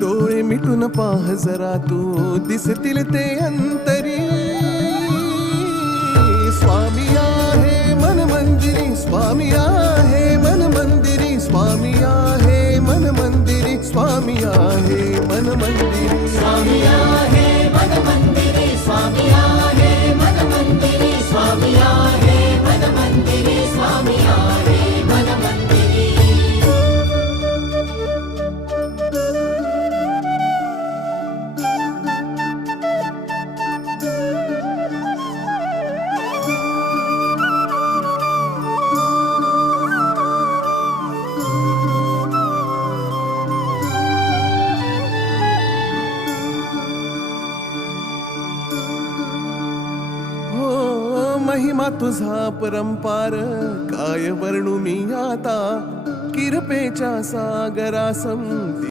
डोळे मिटून पाह जरा तू दिसतील ते अंतरी. स्वामी आहे मन मंदिरी, स्वामी आहे मन मंदिरी, स्वामी आहे मन मंदिरी, स्वामी आहे मन मंदिरी. स्वामी आहे मन मंदिरी, स्वामी आहे मन मंदिरी, स्वामी आहे मन मंदिरी, स्वामी आहे मन मंदिरी. महिमा तुझा परंपार काय वर्णू मी आता. किरपेच्या सागरासम